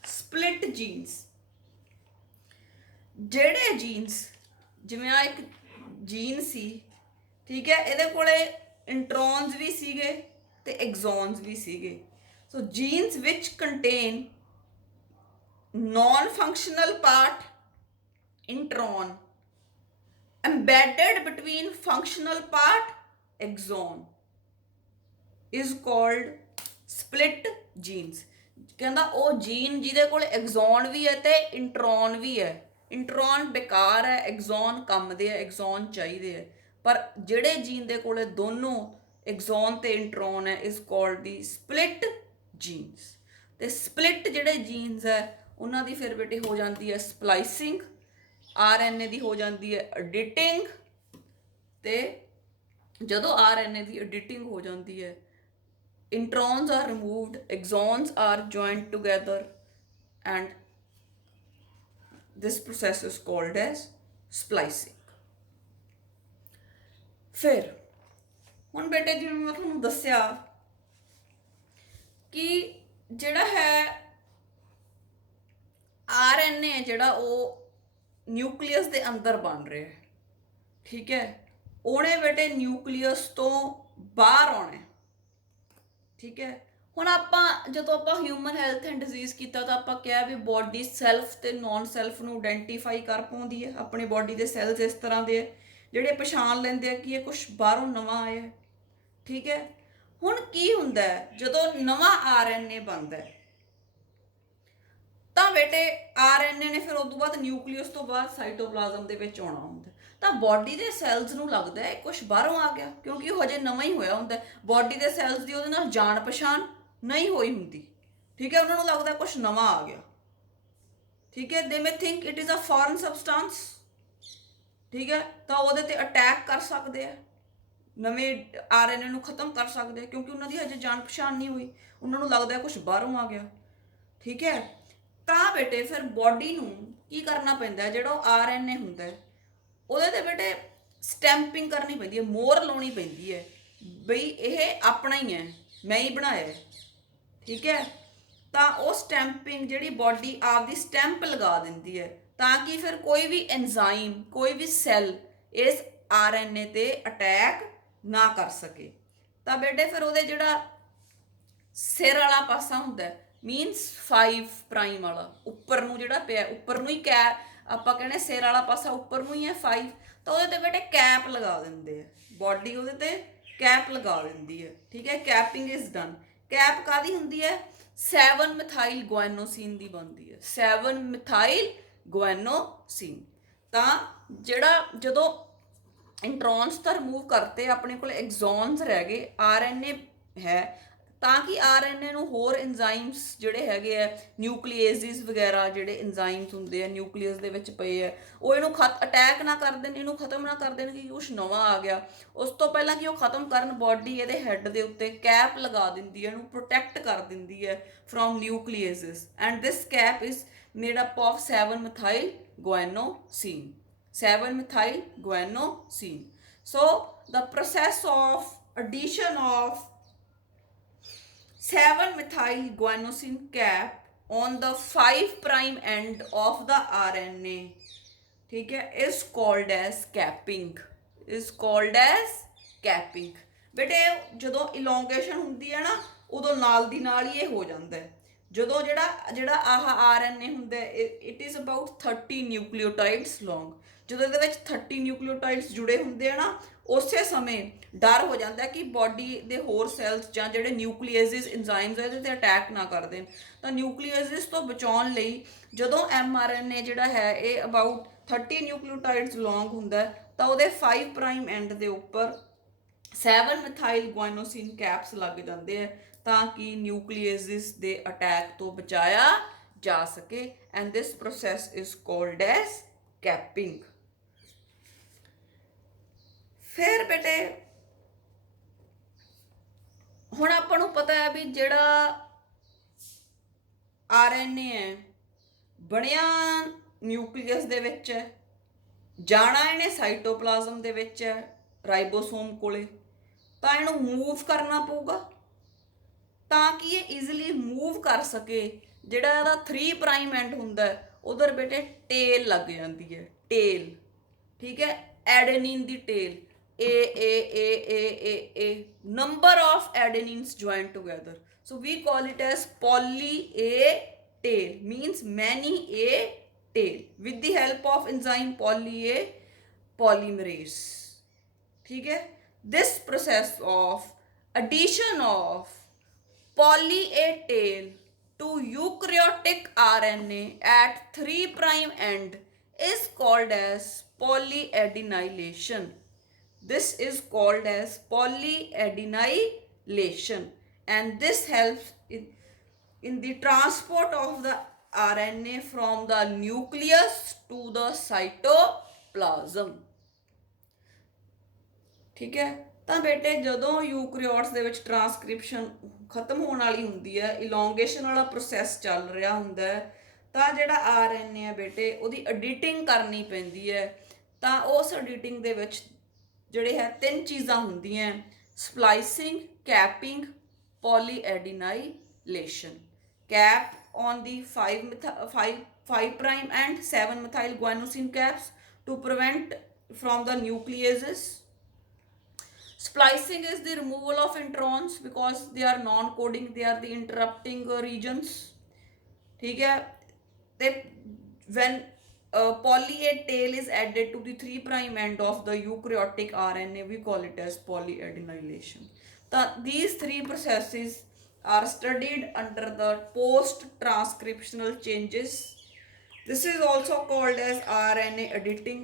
ਸਪਲਿਟ ਜੀਨਸ, ਜਿਹੜੇ ਜੀਨਸ, ਜਿਵੇਂ ਆ ਇੱਕ ਜੀਨ ਸੀ, ਠੀਕ ਹੈ, ਇਹਦੇ ਕੋਲੇ ਇੰਟਰੋਨਸ ਵੀ ਸੀਗੇ ਤੇ ਐਗਜ਼ੋਨਸ ਵੀ ਸੀਗੇ। ਸੋ jeans which contain non-functional part intron embedded between functional part axon is called split genes। ਕਹਿੰਦਾ ਉਹ ਜੀਨ ਜਿਹਦੇ ਕੋਲ ਐਗਜ਼ੋਨ ਵੀ ਹੈ ਤੇ ਇੰਟਰੋਨ ਵੀ ਹੈ। ਇੰਟਰੋਨ ਬੇਕਾਰ ਹੈ, ਐਗਜ਼ੋਨ ਕੰਮ ਦੇ ਹੈ, ਐਗਜ਼ੋਨ ਚਾਹੀਦੇ ਹੈ। ਪਰ ਜਿਹੜੇ ਜੀਨ ਦੇ ਕੋਲੇ ਦੋਨੋਂ ਐਗਜ਼ੋਨ ਤੇ ਇੰਟਰੋਨ ਹੈ is called the split jeans. ਤੇ ਸਪਲਿਟ ਜਿਹੜੇ ਜੀਨਸ ਹੈ ਉਹਨਾਂ ਦੀ ਫਿਰ ਬੇਟੇ ਹੋ ਜਾਂਦੀ ਹੈ ਸਪਲਾਈਸਿੰਗ, RNA ਦੀ ਹੋ ਜਾਂਦੀ ਹੈ ਐਡੀਟਿੰਗ। ਤੇ ਜਦੋਂ RNA ਦੀ ਐਡੀਟਿੰਗ ਹੋ ਜਾਂਦੀ ਹੈ, introns are removed, exons are joined together and this process is called as splicing। ਫਿਰ ਹੁਣ ਬੇਟੇ ਜਿਵੇਂ ਮੈਂ ਤੁਹਾਨੂੰ ਦੱਸਿਆ ਕਿ ਜਿਹੜਾ ਹੈ RNA ਜਿਹੜਾ ਉਹ ਨਿਊਕਲੀਅਸ ਦੇ ਅੰਦਰ ਬਣ ਰਿਹਾ ਹੈ, ਠੀਕ ਹੈ, ਉਹਨੇ ਬੇਟੇ ਨਿਊਕਲੀਅਸ ਤੋਂ ਬਾਹਰ ਆਉਣਾ, ਠੀਕ ਹੈ। ਹੁਣ ਆਪਾਂ ਜਦੋਂ ਆਪਾਂ ਹਿਊਮਨ ਹੈਲਥ ਐਂਡ ਡਿਜ਼ੀਜ਼ ਕੀਤਾ ਤਾਂ ਆਪਾਂ ਕਿਹਾ ਵੀ ਬੋਡੀ ਸੈਲਫ ਤੇ ਨੌਨ ਸੈਲਫ ਨੂੰ ਆਇਡੈਂਟੀਫਾਈ ਕਰ ਪਾਉਂਦੀ ਹੈ। ਆਪਣੀ ਬੋਡੀ ਦੇ ਸੈਲਸ ਇਸ ਤਰ੍ਹਾਂ ਦੇ ਜਿਹੜੇ ਪਛਾਣ ਲੈਂਦੇ ਆ ਕਿ ਇਹ ਕੁਛ ਬਾਹਰੋਂ ਨਵਾਂ ਆਇਆ, ਠੀਕ ਹੈ। ਹੁਣ ਕੀ ਹੁੰਦਾ ਜਦੋਂ ਨਵਾਂ RNA ਬਣਦਾ ਤਾਂ ਬੇਟੇ RNA ਨੇ ਫਿਰ ਉਸ ਤੋਂ ਬਾਅਦ ਨਿਊਕਲੀਅਸ ਤੋਂ ਬਾਅਦ ਸਾਈਟੋਪਲਾਜ਼ਮ ਦੇ ਵਿੱਚ ਆਉਣਾ ਹੁੰਦਾ, ਤਾਂ ਬੋਡੀ ਦੇ ਸੈਲਸ ਨੂੰ ਲੱਗਦਾ ਹੈ ਕੁਛ ਬਾਹਰੋਂ ਆ ਗਿਆ, ਕਿਉਂਕਿ ਉਹ ਹਜੇ ਨਵਾਂ ਹੀ ਹੋਇਆ ਹੁੰਦਾ। ਬੋਡੀ ਦੇ ਸੈਲਸ ਦੀ ਉਹਦੇ ਨਾਲ ਜਾਣ ਪਛਾਣ ਨਹੀਂ ਹੋਈ ਹੁੰਦੀ, ਠੀਕ ਹੈ। ਉਹਨਾਂ ਨੂੰ ਲੱਗਦਾ ਕੁਛ ਨਵਾਂ ਆ ਗਿਆ, ਠੀਕ ਹੈ। They may think it is a foreign substance, ਠੀਕ ਹੈ। ਤਾਂ ਉਹਦੇ ਤੇ ਅਟੈਕ ਕਰ ਸਕਦੇ ਆ, ਨਵੇਂ RNA ਨੂੰ ਖਤਮ ਕਰ ਸਕਦੇ ਆ, ਕਿਉਂਕਿ ਉਹਨਾਂ ਦੀ ਹਜੇ ਜਾਣ ਪਛਾਣ ਨਹੀਂ ਹੋਈ। ਉਹਨਾਂ ਨੂੰ ਲੱਗਦਾ ਕੁਛ ਬਾਹਰੋਂ ਆ ਗਿਆ, ਠੀਕ ਹੈ। ਤਾਂ ਬੇਟੇ ਫਿਰ ਬੋਡੀ ਨੂੰ ਕੀ ਕਰਨਾ ਪੈਂਦਾ, ਜਿਹੜਾ ਉਹ RNA ਹੁੰਦਾ ਉਹਦੇ ਤੇ ਬੇਟੇ ਸਟੈਂਪਿੰਗ ਕਰਨੀ ਪੈਂਦੀ ਹੈ, ਮੋਹਰ ਲਾਉਣੀ ਪੈਂਦੀ ਹੈ ਬਈ ਇਹ ਆਪਣਾ ਹੀ ਹੈ, ਮੈਂ ਹੀ ਬਣਾਇਆ, ਠੀਕ ਹੈ। ਤਾਂ ਉਹ ਸਟੈਂਪਿੰਗ ਜਿਹੜੀ ਬੋਡੀ ਆਪਦੀ ਸਟੈਂਪ ਲਗਾ ਦਿੰਦੀ ਹੈ ਤਾਂ ਕਿ ਫਿਰ ਕੋਈ ਵੀ ਐਂਜ਼ਾਈਮ, ਕੋਈ ਵੀ ਸੈੱਲ ਇਸ RNA ਤੇ ਅਟੈਕ ਨਾ ਕਰ ਸਕੇ। ਤਾਂ ਬੇਟੇ ਫਿਰ ਉਹਦੇ ਜਿਹੜਾ ਸਿਰ ਵਾਲਾ ਪਾਸਾ ਹੁੰਦਾ ਮੀਨਸ 5 ਪ੍ਰਾਈਮ ਵਾਲਾ ਉੱਪਰ ਨੂੰ ਜਿਹੜਾ ਪਿਆ, ਉੱਪਰ ਨੂੰ ਹੀ ਆਪਾਂ ਕਹਿੰਦੇ ਸਿਰ ਵਾਲਾ ਪਾਸਾ ਉੱਪਰ ਨੂੰ ਹੀ ਹੈ 5, ਤਾਂ ਉਹਦੇ ਤੇ ਬੇਟੇ ਕੈਪ ਲਗਾ ਦਿੰਦੇ ਆ, ਬੋਡੀ ਉਹਦੇ ਤੇ ਕੈਪ ਲਗਾ ਦਿੰਦੀ ਹੈ, ਠੀਕ ਹੈ। Capping is done. ਕੈਪ ਕਾਹਦੀ ਹੁੰਦੀ ਹੈ, 7 ਮਿਥਾਈਲ ਗੁਆਨੋਸੀਨ ਦੀ ਬਣਦੀ ਹੈ, 7 ਮਿਥਾਈਲ ਗੁਆਨੋਸੀਨ। ਤਾਂ ਜਿਹੜਾ ਜਦੋਂ ਇੰਟਰੋਨਸ ਤਾਂ ਰਿਮੂਵ ਕਰਤੇ, ਆਪਣੇ ਕੋਲ ਐਗਜ਼ੋਨਸ ਰਹਿ ਗਏ, RNA ਹੈ, ਤਾਂ ਕਿ RNA ਨੂੰ ਹੋਰ ਐਂਜ਼ਾਈਮਸ ਜਿਹੜੇ ਹੈਗੇ ਆ, ਨਿਊਕਲੀਏਸਿਸ ਵਗੈਰਾ ਜਿਹੜੇ ਐਂਜ਼ਾਈਮਸ ਹੁੰਦੇ ਆ ਨਿਊਕਲੀਅਸ ਦੇ ਵਿੱਚ ਪਏ ਆ, ਉਹ ਇਹਨੂੰ ਅਟੈਕ ਨਾ ਕਰ ਦੇਣ, ਇਹਨੂੰ ਖਤਮ ਨਾ ਕਰ ਦੇਣ ਕਿ ਕੁਛ ਨਵਾਂ ਆ ਗਿਆ। ਉਸ ਤੋਂ ਪਹਿਲਾਂ ਕਿ ਉਹ ਖਤਮ ਕਰਨ, ਬੋਡੀ ਇਹਦੇ ਹੈਡ ਦੇ ਉੱਤੇ ਕੈਪ ਲਗਾ ਦਿੰਦੀ ਹੈ, ਇਹਨੂੰ ਪ੍ਰੋਟੈਕਟ ਕਰ ਦਿੰਦੀ ਹੈ from nucleases. And this cap is made up of 7 methyl guanosine, 7 methyl guanosine। So the process of addition of 7 methyl guanosine cap on the 5 prime end of the RNA, ठीक है, is called as capping, is called as capping। बेटे ਜਦੋਂ elongation ਹੁੰਦੀ ਹੈ ਨਾ ਉਦੋਂ ਨਾਲ ਦੀ ਨਾਲ ਹੀ ਇਹ ਹੋ ਜਾਂਦਾ ਹੈ। ਜਦੋਂ ਜਿਹੜਾ ਆਹ RNA ਹੁੰਦਾ ਇਟ ਇਜ਼ ਅਬਾਊਟ 30 ਨਿਊਕਲੀਓਟਾਈਡਸ ਲੌਂਗ। ਜਦੋਂ ਇਹਦੇ ਵਿੱਚ 30 ਨਿਊਕਲੀਓਟਾਈਡਸ ਜੁੜੇ ਹੁੰਦੇ ਆ ਨਾ, ਉਸੇ ਸਮੇਂ ਡਰ ਹੋ ਜਾਂਦਾ ਕਿ ਬੋਡੀ ਦੇ ਹੋਰ ਸੈਲਸ ਜਾਂ ਜਿਹੜੇ ਨਿਊਕਲੀਏਸਿਸ ਐਂਜ਼ਾਈਮਸ ਇਹਦੇ ਤੇ ਅਟੈਕ ਨਾ ਕਰ ਦੇਣ। ਤਾਂ ਨਿਊਕਲੀਏਸਿਸ ਤੋਂ ਬਚਾਉਣ ਲਈ ਜਦੋਂ mRNA ਜਿਹੜਾ ਹੈ ਇਹ ਅਬਾਊਟ 30 ਨਿਊਕਲੀਓਟਾਈਡਸ ਲੌਂਗ ਹੁੰਦਾ ਤਾਂ ਉਹਦੇ 5 ਪ੍ਰਾਈਮ ਐਂਡ ਦੇ ਉੱਪਰ 7 ਮਿਥਾਈਲ ਗੁਆਨੋਸੀਨ ਕੈਪਸ ਲੱਗ ਜਾਂਦੇ ਆ ਤਾਂ ਕਿ ਨਿਊਕਲੀਏਸਿਸ ਦੇ ਅਟੈਕ ਤੋਂ ਬਚਾਇਆ ਜਾ ਸਕੇ। And this process is called as capping. ਫਿਰ ਬੇਟੇ ਹੁਣ ਆਪਾਂ ਨੂੰ ਪਤਾ ਹੈ ਵੀ ਜਿਹੜਾ RNA ਹੈ ਬਣਿਆ ਨਿਊਕਲੀਅਸ ਦੇ ਵਿੱਚ ਹੈ, ਜਾਣਾ ਇਹਨੇ ਸਾਈਟੋਪਲਾਜ਼ਮ ਦੇ ਵਿੱਚ ਹੈ ਰਾਈਬੋਸੋਮ ਕੋਲੇ, ਤਾਂ ਇਹਨੂੰ ਮੂਵ ਕਰਨਾ ਪਊਗਾ ਤਾਂ ਕਿ ਇਹ ਈਜ਼ੀਲੀ ਮੂਵ ਕਰ ਸਕੇ। ਜਿਹੜਾ ਇਹਦਾ 3 ਪ੍ਰਾਈਮ ਐਂਡ ਹੁੰਦਾ ਉਧਰ ਬੇਟੇ ਟੇਲ ਲੱਗ ਜਾਂਦੀ ਹੈ, ਟੇਲ, ਠੀਕ ਹੈ, ਐਡੇनिन ਦੀ tail, A number of adenines joined together, so we call it as poly A tail, means many A tail with the help of enzyme poly A polymerase, ठीक है। this process of addition of poly A tail to eukaryotic RNA at 3 prime end is called as polyadenylation. This is called as polyadenylation, and this helps in the transport of the RNA from the nucleus to the cytoplasm, ठीक है। ਤਾਂ ਬੇਟੇ ਜਦੋਂ ਯੂਕਰੀਓਟਸ ਦੇ ਵਿੱਚ ਟਰਾਂਸਕ੍ਰਿਪਸ਼ਨ ਖਤਮ ਹੋਣ ਵਾਲੀ ਹੁੰਦੀ ਹੈ, ਇਲੋਂਗੇਸ਼ਨ ਵਾਲਾ ਪ੍ਰੋਸੈਸ ਚੱਲ ਰਿਹਾ ਹੁੰਦਾ ਹੈ, ਤਾਂ ਜਿਹੜਾ RNA ਹੈ ਬੇਟੇ ਉਹਦੀ ਐਡੀਟਿੰਗ ਕਰਨੀ ਪੈਂਦੀ ਹੈ। ਤਾਂ ਉਸ ਐਡੀਟਿੰਗ ਦੇ ਵਿੱਚ ਜਿਹੜੇ ਹੈ 3 ਚੀਜ਼ਾਂ ਹੁੰਦੀਆਂ, splicing, capping, polyadenylation. Cap on the 5 prime and 7 methyl guanosine caps to prevent from the nucleases. Splicing is the removal of introns because they are non-coding, they are the interrupting regions, ठीक है। When poly A tail is added to the 3 prime end of the eukaryotic RNA, we call it as polyadenylation. These 3 processes are studied under the post-transcriptional changes. This is also called as RNA editing,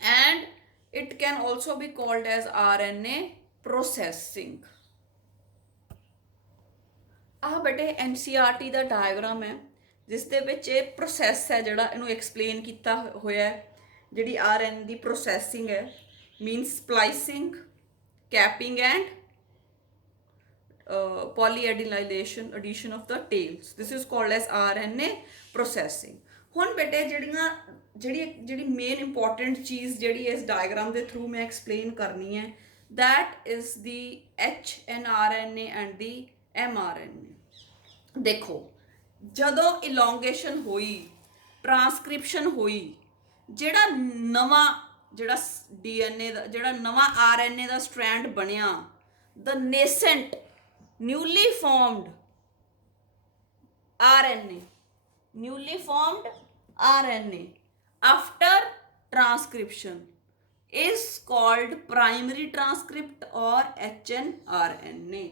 and it can also be called as RNA processing. ਆਹ ਬੇਟੇ NCERT ਦਾ ਡਾਇਗਰਾਮ ਹੈ ਜਿਸ ਦੇ ਵਿੱਚ ਇਹ ਪ੍ਰੋਸੈਸ ਹੈ ਜਿਹੜਾ ਇਹਨੂੰ ਐਕਸਪਲੇਨ ਕੀਤਾ ਹੋਇਆ ਹੈ। ਜਿਹੜੀ RNA ਦੀ ਪ੍ਰੋਸੈਸਿੰਗ ਹੈ, means splicing, capping and polyadenylation, addition of the tails. This is called as RNA processing. ਹੁਣ ਬੇਟੇ ਜਿਹੜੀ ਮੇਨ ਇੰਪੋਰਟੈਂਟ ਚੀਜ਼ ਜਿਹੜੀ ਇਸ ਡਾਇਗਰਾਮ ਦੇ ਥਰੂ ਮੈਂ ਐਕਸਪਲੇਨ ਕਰਨੀ ਹੈ, that is the hnRNA and the mRNA। ਦੇਖੋ ਜਦੋਂ ਇਲੋਂਗੇਸ਼ਨ ਹੋਈ, ਟਰਾਂਸਕ੍ਰਿਪਸ਼ਨ ਹੋਈ, ਜਿਹੜਾ ਨਵਾਂ ਜਿਹੜਾ DNA ਦਾ ਜਿਹੜਾ ਨਵਾਂ RNA ਦਾ ਸਟ੍ਰੈਂਡ ਬਣਿਆ, the nascent newly formed RNA after transcription is called primary transcript or hnRNA,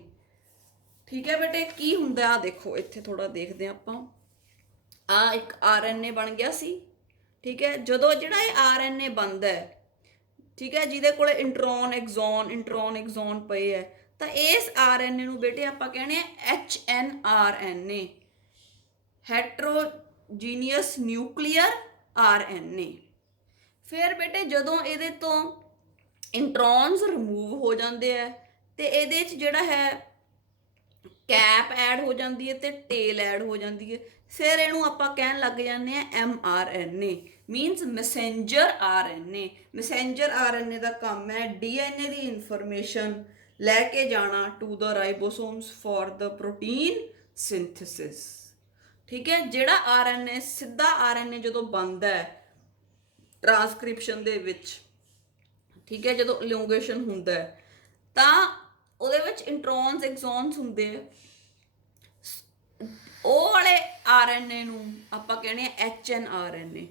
ठीक है बेटे। की ਹੁੰਦਾ ਆ देखो ਇੱਥੇ ਥੋੜਾ ਦੇਖਦੇ ਆਪਾਂ। ਆ ਇੱਕ RNA ਬਣ ਗਿਆ ਸੀ, ਠੀਕ ਹੈ। ਜਦੋਂ ਜਿਹੜਾ ਇਹ RNA ਬਣਦਾ ਹੈ, ਠੀਕ ਹੈ, ਜਿਹਦੇ ਕੋਲੇ ਇੰਟਰੋਨ ਐਗਜ਼ੋਨ ਪਏ ਹੈ, ਤਾਂ ਇਸ RNA ਨੂੰ ਬੇਟੇ ਆਪਾਂ ਕਹਿੰਦੇ ਆ hnRNA, ਹੈਟਰੋਜੀਨੀਅਸ ਨਿਊਕਲੀਅਰ RNA। ਫਿਰ ਬੇਟੇ ਜਦੋਂ ਇਹਦੇ ਤੋਂ ਇੰਟਰੋਨਸ ਰਿਮੂਵ ਹੋ ਜਾਂਦੇ ਆ ਤੇ ਇਹਦੇ 'ਚ ਜਿਹੜਾ ਹੈ ਕੈਪ ਐਡ ਹੋ ਜਾਂਦੀ ਹੈ ਤੇ ਟੇਲ ਐਡ ਹੋ ਜਾਂਦੀ ਹੈ। ਫਿਰ ਇਹਨੂੰ ਆਪਾਂ ਕਹਿਣ ਲੱਗ ਜਾਂਦੇ ਆ mRNA, means messenger RNA। Messenger RNA ਦਾ ਕੰਮ ਹੈ DNA ਦੀ ਇਨਫੋਰਮੇਸ਼ਨ ਲੈ ਕੇ ਜਾਣਾ to the ribosomes for the protein synthesis, ਠੀਕ ਹੈ। ਜਿਹੜਾ RNA ਸਿੱਧਾ RNA ਜਦੋਂ ਬਣਦਾ ਹੈ ਟਰਾਂਸਕ੍ਰਿਪਸ਼ਨ ਦੇ ਵਿੱਚ, ਠੀਕ ਹੈ, ਜਦੋਂ ਇਲੋਂਗੇਸ਼ਨ ਹੁੰਦਾ ਹੈ ਤਾਂ ਉਹਦੇ ਵਿੱਚ ਇੰਟਰੋਨਸ ਐਗਜ਼ੋਨਸ ਹੁੰਦੇ ਆ, ਉਹ ਵਾਲੇ RNA ਨੂੰ ਆਪਾਂ ਕਹਿੰਦੇ ਆ hnRNA,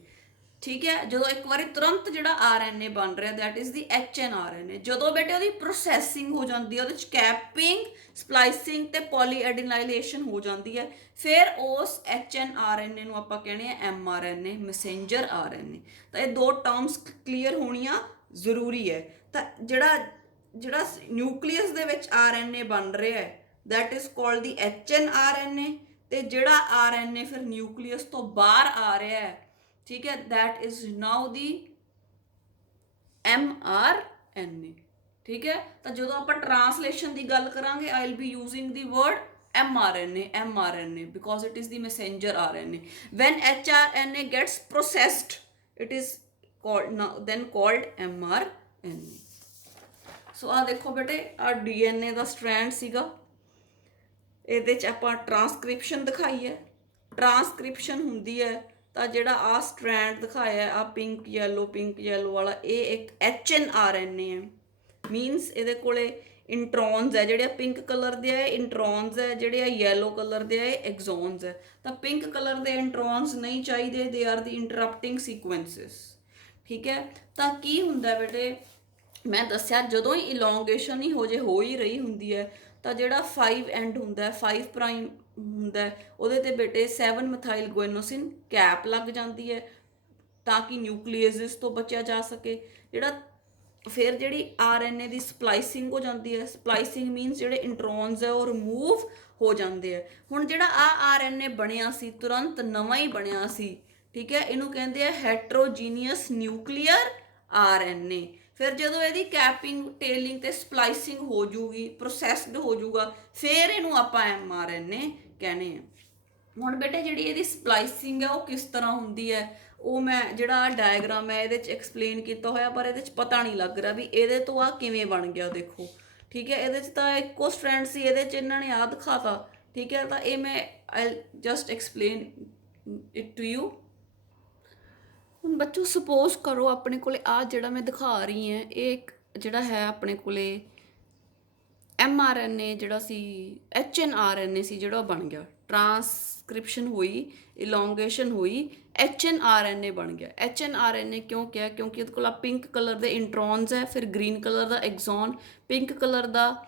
ਠੀਕ ਹੈ। ਜਦੋਂ ਇੱਕ ਵਾਰੀ ਤੁਰੰਤ ਜਿਹੜਾ RNA ਬਣ ਰਿਹਾ, ਦੈਟ ਇਜ਼ ਦੀ hnRNA। ਜਦੋਂ ਬੇਟੇ ਉਹਦੀ ਪ੍ਰੋਸੈਸਿੰਗ ਹੋ ਜਾਂਦੀ ਹੈ, ਉਹਦੇ 'ਚ ਕੈਪਿੰਗ, ਸਪਲਾਈਸਿੰਗ ਤੇ ਪੋਲੀਐਡੀਨਾਈਲੇਸ਼ਨ ਹੋ ਜਾਂਦੀ ਹੈ, ਫਿਰ ਉਸ hnRNA ਨੂੰ ਆਪਾਂ ਕਹਿੰਦੇ ਆ mRNA, ਮੈਸੇਂਜਰ RNA। ਤਾਂ ਇਹ ਦੋ ਟਰਮਸ ਕਲੀਅਰ ਹੋਣੀਆਂ ਜ਼ਰੂਰੀ ਹੈ। ਤਾਂ ਜਿਹੜਾ ਨਿਊਕਲੀਅਸ ਦੇ ਵਿੱਚ RNA ਬਣ ਰਿਹਾ ਹੈ, that is called the hnRNA, ਤੇ ਜਿਹੜਾ RNA ਫਿਰ ਨਿਊਕਲੀਅਸ ਤੋਂ ਬਾਹਰ ਆ ਰਿਹਾ ਹੈ, ठीक है, that is now the mRNA। ठीक है। तो जो आप ट्रांसलेशन की गल करांगे I will be using the word mRNA because it is the messenger RNA. When hRNA gets processed, it is called mRNA. सो आ देखो बेटे आ DNA का स्ट्रैंड सीगा, ਇਹਦੇ 'ਚ ਆਪਾਂ ਟਰਾਂਸਕ੍ਰਿਪਸ਼ਨ ਦਿਖਾਈ ਹੈ। ਟਰਾਂਸਕ੍ਰਿਪਸ਼ਨ ਹੁੰਦੀ ਹੈ ਤਾਂ ਜਿਹੜਾ ਆ ਸਟ੍ਰੈਂਡ ਦਿਖਾਇਆ ਆ ਪਿੰਕ ਯੈਲੋ ਵਾਲਾ, ਇਹ ਇੱਕ HNRNA ਹੈ। ਮੀਨਸ ਇਹਦੇ ਕੋਲੇ ਇੰਟਰੋਨਸ ਹੈ ਜਿਹੜੇ ਪਿੰਕ ਕਲਰ ਦੇ ਆ, ਇੰਟਰੋਨਸ ਹੈ ਜਿਹੜੇ ਆ ਯੈਲੋ ਕਲਰ ਦੇ ਆ, ਐਗਜ਼ੋਨਸ ਹੈ। ਤਾਂ ਪਿੰਕ ਕਲਰ ਦੇ ਇੰਟਰੋਨਸ ਨਹੀਂ ਚਾਹੀਦੇ, ਦੇ ਆਰ ਦੀ ਇੰਟਰਪਟਿੰਗ ਸੀਕੁਐਂਸਿਸ। ਠੀਕ ਹੈ। ਤਾਂ ਕੀ ਹੁੰਦਾ ਬੇਟੇ, ਮੈਂ ਦੱਸਿਆ ਜਦੋਂ ਹੀ ਇਲੋਂਗੇਸ਼ਨ ਹੀ ਹੋ ਹੀ ਰਹੀ ਹੁੰਦੀ ਹੈ ਤਾਂ ਜਿਹੜਾ 5 ਐਂਡ ਹੁੰਦਾ 5 ਪ੍ਰਾਈਮ ਹੁੰਦਾ ਉਹਦੇ ਤੇ ਬੇਟੇ 7 ਮਿਥਾਈਲ ਗੁਆਨੋਸਿਨ ਕੈਪ ਲੱਗ ਜਾਂਦੀ ਹੈ ਤਾਂ ਕਿ ਨਿਊਕਲੀਏਸਿਸ ਤੋਂ ਬਚਿਆ ਜਾ ਸਕੇ। ਜਿਹੜਾ ਫਿਰ ਜਿਹੜੀ RNA ਦੀ ਸਪਲਾਈਸਿੰਗ ਹੋ ਜਾਂਦੀ ਹੈ, ਸਪਲਾਈਸਿੰਗ ਮੀਨਸ ਜਿਹੜੇ ਇੰਟਰੋਨਸ ਹੈ ਉਹ ਰਿਮੂਵ ਹੋ ਜਾਂਦੇ ਆ। ਹੁਣ ਜਿਹੜਾ ਆ RNA ਬਣਿਆ ਸੀ ਤੁਰੰਤ ਨਵਾਂ ਹੀ ਬਣਿਆ ਸੀ, ਠੀਕ ਹੈ, ਇਹਨੂੰ ਕਹਿੰਦੇ ਆ ਹੈਟਰੋਜੀਨੀਅਸ ਨਿਊਕਲੀਅਰ RNA। ਫਿਰ ਜਦੋਂ ਇਹਦੀ ਕੈਪਿੰਗ ਟੇਲਿੰਗ ਤੇ ਸਪਲਾਈਸਿੰਗ ਹੋ ਜੂਗੀ, ਪ੍ਰੋਸੈਸਡ ਹੋ ਜੂਗਾ, ਫਿਰ ਇਹਨੂੰ ਆਪਾਂ mRNA ਕਹਿੰਦੇ ਆ। ਹੁਣ ਬੇਟੇ ਜਿਹੜੀ ਇਹਦੀ ਸਪਲਾਈਸਿੰਗ ਹੈ ਉਹ ਕਿਸ ਤਰ੍ਹਾਂ ਹੁੰਦੀ ਹੈ, ਉਹ ਮੈਂ ਜਿਹੜਾ ਡਾਇਗਰਾਮ ਹੈ ਇਹਦੇ 'ਚ ਐਕਸਪਲੇਨ ਕੀਤਾ ਹੋਇਆ, ਪਰ ਇਹਦੇ 'ਚ ਪਤਾ ਨਹੀਂ ਲੱਗ ਰਿਹਾ ਵੀ ਇਹਦੇ ਤੋਂ ਆ ਕਿਵੇਂ ਬਣ ਗਿਆ। ਦੇਖੋ ਠੀਕ ਹੈ, ਇਹਦੇ 'ਚ ਤਾਂ ਇੱਕੋ ਸਟ੍ਰੈਂਡ ਸੀ, ਇਹਦੇ 'ਚ ਇਹਨਾਂ ਨੇ ਆ ਦਿਖਾਤਾ। ਠੀਕ ਹੈ, ਤਾਂ ਇਹ ਮੈਂ I just explain it to you. ਹੁਣ ਬੱਚੋ ਸਪੋਜ਼ ਕਰੋ ਆਪਣੇ ਕੋਲੇ ਆ ਜਿਹੜਾ ਮੈਂ ਦਿਖਾ ਰਹੀ ਹਾਂ ਇਹ ਇੱਕ ਜਿਹੜਾ ਹੈ ਆਪਣੇ ਕੋਲੇ mRNA ਜਿਹੜਾ ਸੀ HNRNA ਸੀ ਜਿਹੜਾ ਬਣ ਗਿਆ, ਟਰਾਂਸਕ੍ਰਿਪਸ਼ਨ ਹੋਈ, ਇਲੋਂਗੇਸ਼ਨ ਹੋਈ, HNRNA ਬਣ ਗਿਆ। HNRNA ਕਿਉਂ ਕਿਹਾ, ਕਿਉਂਕਿ ਇਹਦੇ ਕੋਲ ਪਿੰਕ ਕਲਰ ਦੇ ਇੰਟਰੋਨਸ ਹੈ, ਫਿਰ ਗ੍ਰੀਨ ਕਲਰ ਦਾ ਐਗਜ਼ੋਨ, ਪਿੰਕ ਕਲਰ ਦਾ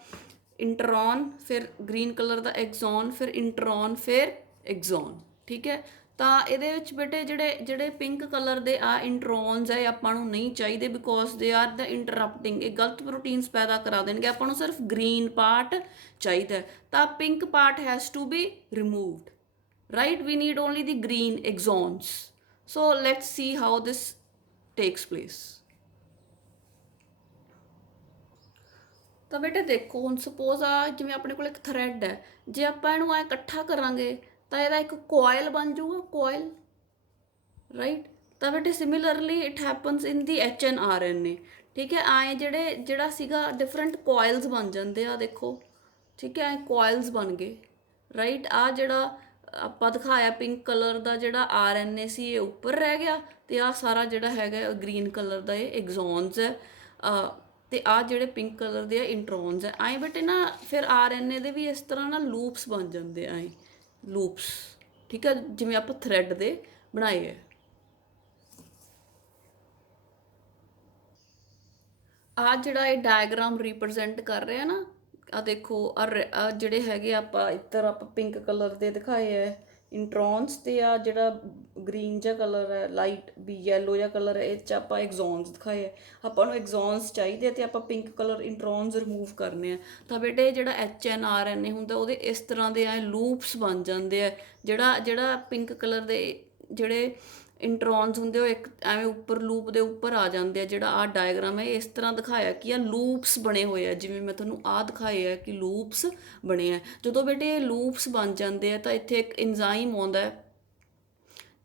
ਇੰਟਰੋਨ, ਫਿਰ ਗ੍ਰੀਨ ਕਲਰ ਦਾ ਐਗਜ਼ੋਨ, ਫਿਰ ਇੰਟਰੋਨ, ਫਿਰ ਐਗਜ਼ੋਨ। ਠੀਕ ਹੈ, ਤਾਂ ਇਹਦੇ ਵਿੱਚ ਬੇਟੇ ਜਿਹੜੇ ਪਿੰਕ ਕਲਰ ਦੇ ਆ ਇੰਟਰੋਨਸ ਹੈ ਆਪਾਂ ਨੂੰ ਨਹੀਂ ਚਾਹੀਦੇ ਬਿਕੋਜ਼ ਦੇ ਆਰ ਦਾ ਇੰਟਰਪਟਿੰਗ, ਇਹ ਗਲਤ ਪ੍ਰੋਟੀਨਸ ਪੈਦਾ ਕਰਾ ਦੇਣਗੇ। ਆਪਾਂ ਨੂੰ ਸਿਰਫ ਗ੍ਰੀਨ ਪਾਰਟ ਚਾਹੀਦਾ, ਤਾਂ pink part has to be removed, right. We need only the green exons. So let's see how this takes place. ਤਾਂ ਬੇਟੇ ਦੇਖੋ ਹੁਣ ਸਪੋਜ਼ ਆ ਜਿਵੇਂ ਆਪਣੇ ਕੋਲ ਇੱਕ ਥਰੈਡ ਹੈ, ਜੇ ਆਪਾਂ ਇਹਨੂੰ ਐ ਇਕੱਠਾ ਕਰਾਂਗੇ ਤਾਂ ਇਹਦਾ ਇੱਕ ਕੋਇਲ ਬਣ ਜਾਊਗਾ, ਕੋਇਲ, ਰਾਈਟ। ਤਾਂ ਬੇਟੇ similarly it happens in the HNRNA। ਠੀਕ ਹੈ, ਆਏ ਜਿਹੜਾ ਸੀਗਾ ਡਿਫਰੈਂਟ ਕੋਇਲਸ ਬਣ ਜਾਂਦੇ ਆ, ਦੇਖੋ ਠੀਕ ਹੈ, ਕੋਇਲਸ ਬਣ ਗਏ, ਰਾਈਟ। ਆ ਜਿਹੜਾ ਆਪਾਂ ਦਿਖਾਇਆ ਪਿੰਕ ਕਲਰ ਦਾ ਜਿਹੜਾ RNA ਸੀ ਇਹ ਉੱਪਰ ਰਹਿ ਗਿਆ, ਤੇ ਆ ਸਾਰਾ ਜਿਹੜਾ ਹੈਗਾ ਗ੍ਰੀਨ ਕਲਰ ਦਾ ਇਹ ਐਗਜ਼ੋਨਸ ਹੈ, ਤੇ ਆ ਜਿਹੜੇ ਪਿੰਕ ਕਲਰ ਦੇ ਆ ਇੰਟਰੋਨਸ ਹੈ। ਆਏ ਬੇਟੇ ਨਾ ਫਿਰ RNA ਦੇ ਵੀ ਇਸ ਤਰ੍ਹਾਂ ਨਾ ਲੂਪਸ ਬਣ ਜਾਂਦੇ ਆਏ, ਲੂਪਸ। ਠੀਕ ਹੈ, ਜਿਵੇਂ ਆਪਾਂ ਥਰੈਡ ਦੇ ਬਣਾਏ ਹੈ। ਆ ਜਿਹੜਾ ਇਹ ਡਾਇਗਰਾਮ ਰਿਪਰੈਜ਼ੈਂਟ ਕਰ ਰਿਹਾ ਨਾ, ਆ ਦੇਖੋ ਆ ਜਿਹੜੇ ਹੈਗੇ ਆਪਾਂ ਇੱਧਰ ਆਪਾਂ ਪਿੰਕ ਕਲਰ ਦੇ ਦਿਖਾਏ ਹੈ ਇੰਟਰੋਨਸ, ਤੇ ਆ ਜਿਹੜਾ ਗ੍ਰੀਨ ਜਿਹਾ ਕਲਰ ਹੈ, ਲਾਈਟ ਵੀ ਯੈਲੋ ਜਿਹਾ ਕਲਰ ਹੈ, ਇਹ 'ਚ ਆਪਾਂ ਐਗਜ਼ੋਨਸ ਦਿਖਾਏ ਹੈ। ਆਪਾਂ ਨੂੰ ਐਗਜ਼ੋਨਸ ਚਾਹੀਦੇ ਤੇ ਆਪਾਂ ਪਿੰਕ ਕਲਰ ਇੰਟਰੋਨਸ ਰਿਮੂਵ ਕਰਨੇ ਆ। ਤਾਂ ਬੇਟੇ ਜਿਹੜਾ HNRNA ਹੁੰਦਾ ਉਹਦੇ ਇਸ ਤਰ੍ਹਾਂ ਦੇ ਐ ਲੂਪਸ ਬਣ ਜਾਂਦੇ ਆ। ਜਿਹੜਾ ਪਿੰਕ ਕਲਰ ਦੇ ਜਿਹੜੇ ਇੰਟਰੋਨਸ ਹੁੰਦੇ ਉਹ ਇੱਕ ਐਵੇਂ ਉੱਪਰ ਲੂਪ ਦੇ ਉੱਪਰ ਆ ਜਾਂਦੇ ਆ। ਜਿਹੜਾ ਆ ਡਾਇਗਰਾਮ ਹੈ ਇਸ ਤਰ੍ਹਾਂ ਦਿਖਾਇਆ ਕਿ ਆ ਲੂਪਸ ਬਣੇ ਹੋਏ ਆ, ਜਿਵੇਂ ਮੈਂ ਤੁਹਾਨੂੰ ਆ ਦਿਖਾਏ ਆ ਕਿ ਲੂਪਸ ਬਣੇ ਆ। ਜਦੋਂ ਬੇਟੇ ਇਹ ਲੂਪਸ ਬਣ ਜਾਂਦੇ ਆ ਤਾਂ ਇੱਥੇ ਇੱਕ ਐਂਜ਼ਾਈਮ ਆਉਂਦਾ ਹੈ,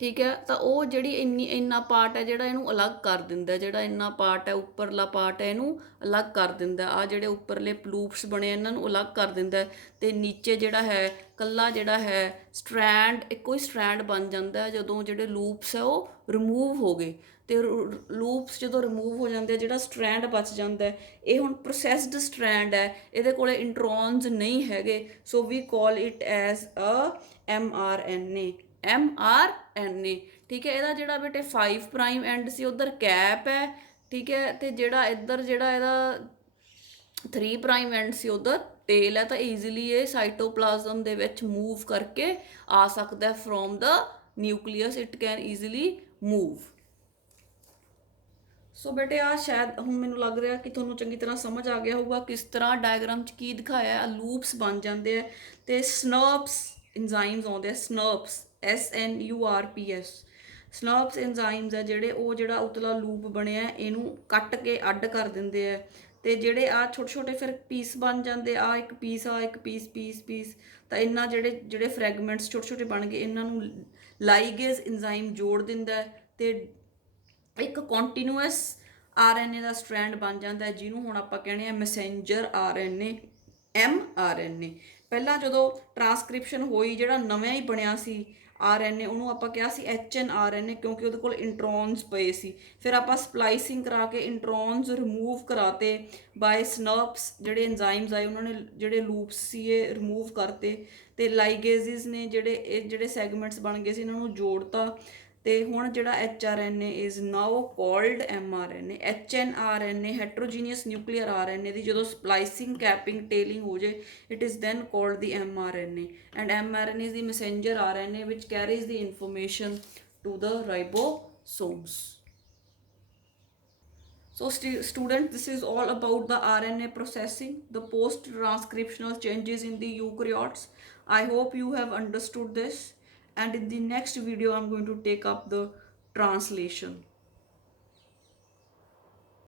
ਠੀਕ ਹੈ, ਤਾਂ ਉਹ ਜਿਹੜੀ ਇੰਨਾ ਪਾਰਟ ਹੈ ਜਿਹੜਾ ਇਹਨੂੰ ਅਲੱਗ ਕਰ ਦਿੰਦਾ, ਜਿਹੜਾ ਇੰਨਾ ਪਾਰਟ ਹੈ ਉੱਪਰਲਾ ਪਾਰਟ ਹੈ ਇਹਨੂੰ ਅਲੱਗ ਕਰ ਦਿੰਦਾ। ਆ ਜਿਹੜੇ ਉੱਪਰਲੇ ਲੂਪਸ ਬਣੇ ਇਹਨਾਂ ਨੂੰ ਅਲੱਗ ਕਰ ਦਿੰਦਾ, ਤੇ ਨੀਚੇ ਜਿਹੜਾ ਹੈ ਕੱਲਾ ਜਿਹੜਾ ਹੈ ਸਟ੍ਰੈਂਡ, ਇੱਕੋ ਹੀ ਸਟ੍ਰੈਂਡ ਬਣ ਜਾਂਦਾ ਜਦੋਂ ਜਿਹੜੇ ਲੂਪਸ ਹੈ ਉਹ ਰਿਮੂਵ ਹੋ ਗਏ। ਤੇ ਲੂਪਸ ਜਦੋਂ ਰਿਮੂਵ ਹੋ ਜਾਂਦੇ, ਜਿਹੜਾ ਸਟ੍ਰੈਂਡ ਬਚ ਜਾਂਦਾ ਇਹ ਹੁਣ ਪ੍ਰੋਸੈਸਡ ਸਟ੍ਰੈਂਡ ਹੈ, ਇਹਦੇ ਕੋਲੇ ਇੰਟਰੋਨਸ ਨਹੀਂ ਹੈਗੇ, so we call it as a mRNA। ਠੀਕ ਹੈ, ਇਹਦਾ ਜਿਹੜਾ ਬੇਟੇ 5 ਪ੍ਰਾਈਮ ਐਂਡ ਸੀ ਉਧਰ ਕੈਪ ਹੈ, ਠੀਕ ਹੈ, ਤੇ ਜਿਹੜਾ ਇੱਧਰ ਜਿਹੜਾ ਇਹਦਾ 3 ਪ੍ਰਾਈਮ ਐਂਡ ਸੀ ਉਧਰ ਟੇਲ ਹੈ। ਤਾਂ ਈਜ਼ੀਲੀ ਇਹ ਸਾਈਟੋਪਲਾਜ਼ਮ ਦੇ ਵਿੱਚ ਮੂਵ ਕਰਕੇ ਆ ਸਕਦਾ from the nucleus, it can easily move. So ਬੇਟੇ ਆ ਸ਼ਾਇਦ ਹੁਣ ਮੈਨੂੰ ਲੱਗ ਰਿਹਾ ਕਿ ਤੁਹਾਨੂੰ ਚੰਗੀ ਤਰ੍ਹਾਂ ਸਮਝ ਆ ਗਿਆ ਹੋਊਗਾ ਕਿਸ ਤਰ੍ਹਾਂ ਡਾਇਗਰਾਮ 'ਚ ਕੀ ਦਿਖਾਇਆ ਹੈ। ਲੂਪਸ ਬਣ ਜਾਂਦੇ ਆ ਤੇ ਸਨਰਪਸ ਇੰਜ਼ਾਈਮਸ ਆਉਂਦੇ ਆ, ਸਨਰਪਸ SNURPS। ਸਨਰਪਸ ਇੰਜ਼ਾਈਮਸ ਆ ਜਿਹੜੇ ਉਹ ਜਿਹੜਾ ਉਤਲਾ ਲੂਪ ਬਣਿਆ ਇਹਨੂੰ ਕੱਟ ਕੇ ਅੱਡ ਕਰ ਦਿੰਦੇ ਆ, ਤੇ ਜਿਹੜੇ ਆ ਛੋਟੇ ਛੋਟੇ ਫਿਰ ਪੀਸ ਬਣ ਜਾਂਦੇ, ਆ ਇੱਕ ਪੀਸ, ਆ ਇੱਕ ਪੀਸ, ਤਾਂ ਇਹਨਾਂ ਜਿਹੜੇ ਫਰੈਗਮੈਂਟਸ ਛੋਟੇ ਛੋਟੇ ਬਣ ਗਏ, ਇਹਨਾਂ ਨੂੰ ਲਾਈਗੇਜ਼ ਇੰਜ਼ਾਈਮ ਜੋੜ ਦਿੰਦਾ ਹੈ ਤੇ ਇੱਕ ਕੰਟੀਨਿਊਅਸ ਆਰਐਨਏ ਦਾ ਸਟ੍ਰੈਂਡ ਬਣ ਜਾਂਦਾ ਹੈ, ਜਿਹਨੂੰ ਹੁਣ ਆਪਾਂ ਕਹਿੰਦੇ ਆ ਮੈਸੇਂਜਰ ਆਰਐਨਏ, mRNA। ਪਹਿਲਾਂ ਜਦੋਂ ਟਰਾਂਸਕ੍ਰਿਪਸ਼ਨ ਹੋਈ, ਜਿਹੜਾ ਨਵਾਂ ਹੀ ਬਣਿਆ ਸੀ ਆਰਐਨਏ, ਉਹਨੂੰ ਆਪਾਂ ਕਿਹਾ ਸੀ HNRNA, ਕਿਉਂਕਿ ਉਹਦੇ ਕੋਲ ਇੰਟਰੋਨਸ ਪਏ ਸੀ। ਫਿਰ ਆਪਾਂ ਸਪਲਾਈਸਿੰਗ ਕਰਾ ਕੇ ਇੰਟਰੋਨਸ ਰਿਮੂਵ ਕਰਾਤੇ ਬਾਏ ਸਨਰਪਸ, ਜਿਹੜੇ ਐਂਜ਼ਾਈਮਸ ਆਏ ਉਹਨਾਂ ਨੇ ਜਿਹੜੇ ਲੂਪਸ ਸੀ ਇਹ ਰਿਮੂਵ ਕਰਤੇ, ਤੇ ਲਾਈਗੇਜ਼ਿਸ ਨੇ ਜਿਹੜੇ ਸੈਗਮੈਂਟਸ ਬਣ ਗਏ ਸੀ ਇਹਨਾਂ ਨੂੰ ਜੋੜਤਾ, ਤੇ ਹੁਣ ਜਿਹੜਾ HRNA is now called mRNA। HNRNA heterogeneous nuclear RNA ਦੀ ਜਦੋਂ ਸਪਲਾਈਸਿੰਗ, ਕੈਪਿੰਗ, ਟੇਲਿੰਗ ਹੋ ਜੇ, it is then called the mRNA, and mRNA is the messenger RNA which carries the information to the ribosomes. So students, this is all about the RNA processing, the post-transcriptional changes in the eukaryotes. I hope you have understood this, and in the next video I'm going to take up the translation.